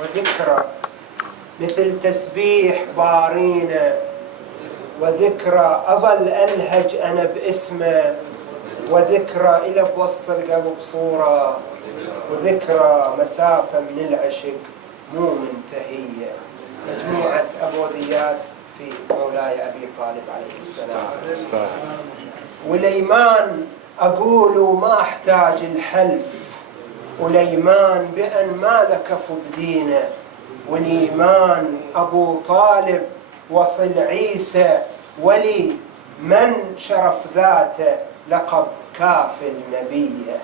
وذكرى، مثل تسبيح بارينا وذكرى أظل ألهج أنا باسمه، وذكرى إلى بوسط القلب صورة، وذكرى مسافة من العشق مو منتهية. مجموعة أبوذيات في مولاي أبي طالب عليه السلام. وليمان أقول وما أحتاج الحلف، وليمان بأن ما لكف بدينه، والإيمان أبو طالب وصل عيسى، ولي من شرف ذاته لقب كافل نبيه،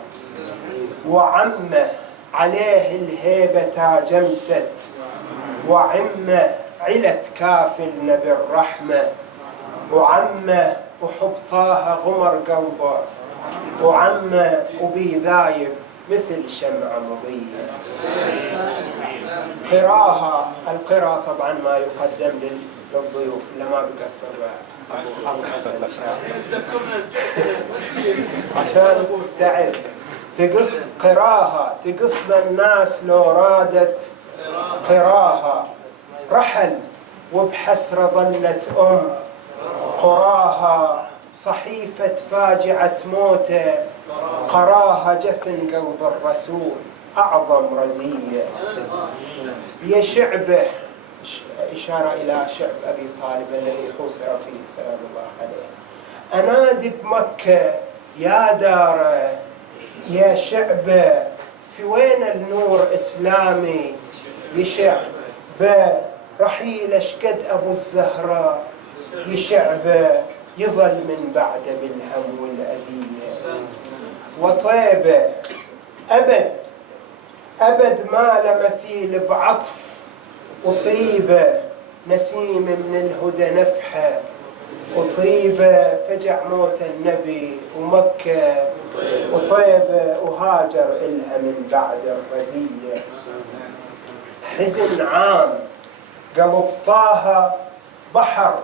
وعمه عليه الهيبة تاجمست، وعمه علت كافل نبي الرحمة، وعمه وحب طه غمر قلبه، وعمه وبي ذايب مثل شمعة مضية. قراها، القراءة طبعا ما يقدم للضيوف اللي ما بقصر أبو حسن شاهد عشان تستعد تقصد قراها، تقصد الناس لو رادت قراها. رحل وبحسرة ظلت قراها، صحيفة فاجعة موته قراها، جفن قلب الرسول أعظم رزية. يا شعبه، إشارة إلى شعب أبي طالب الذي حوصر فيه سلام الله عليه. أنادي بمكة يا داره، يا شعبه، في وين النور إسلامي يشع برحيل أشقد أبو الزهراء، يشعبه يظل من بعد بالهم والأذية. وطيبة أبد ما لمثيل بعطف، وطيبة نسيم من الهدى نفحة، وطيبة فجع موت النبي ومكة، وطيبة وهاجر إلها من بعد الرزية. حزن عام قلب طه بحر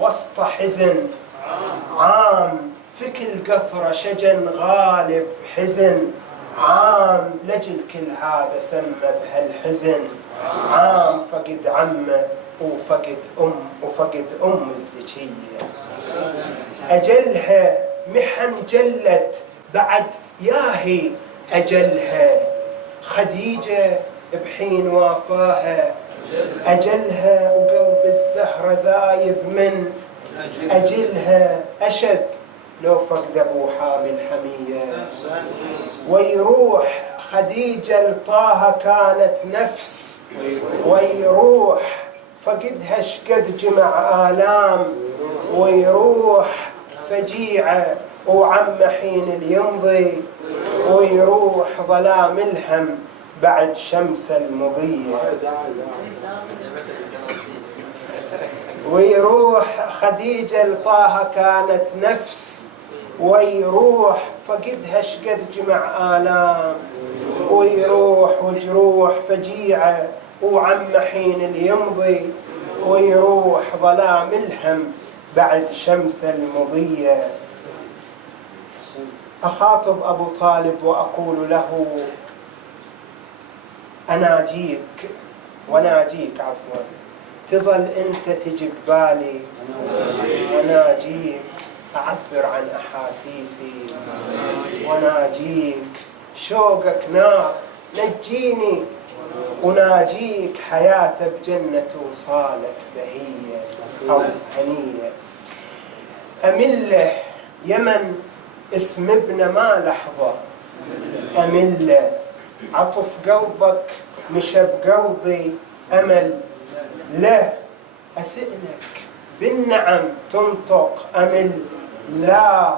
وسط حزن عام، فكل قطرة شجن غالب حزن عام، لجل كل هذا سمى بهالحزن عام. فقد عمه وفقد أم الزكية، أجلها محن جلت بعد ياهي أجلها، خديجة بحين وافاها أجلها، وقلب الزهرة ذايب من أجلها، أشد لو فقد أبو حامي الحمية. ويروح خديجة لطاها كانت نفس، ويروح فقدها شقد جمع آلام، ويروح فجيعة وعم حين يمضي، ويروح ظلام الهم بعد شمس المضية. ويروح خديجة لطاها كانت نفس، ويروح فقدها شقد جمع آلام، ويروح وجروح فجيعة وعم حين يمضي، ويروح ظلام الهم بعد شمس المضية. أخاطب أبو طالب وأقول له أناجيك وناجيك عفوا، تظل أنت تجي ببالي وناجيك، أعبر عن أحاسيسي وناجيك، شوقك نار نجيني، وناجيك حياة بجنة وصالك بهية أو هنية. أمله يمن اسم ابن ما لحظة، أمله عطف قلبك مشى بقلبي أمل له، أسألك بالنعم تنطق أمل لا،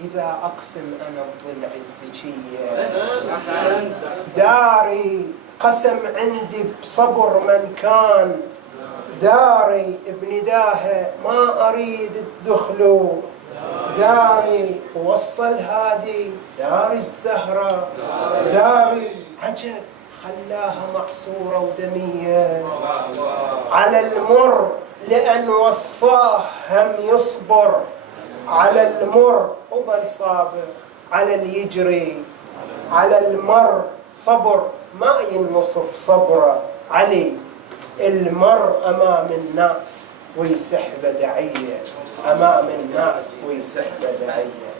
إذا أقسم أنا بضلع الزكية، داري قسم عندي بصبر من كان، داري بنداها ما أريد الدخل، داري وصل هادي دار الزهرة، داري عجب خلاها معصورة ودمية، على المر لأن وصاه هم يصبر، على المر وظل صابر، على اليجري على المر صبر ما ينوصف صبره، علي المر أمام الناس ويسح بدعية، أمام الناس ويسح بدعية.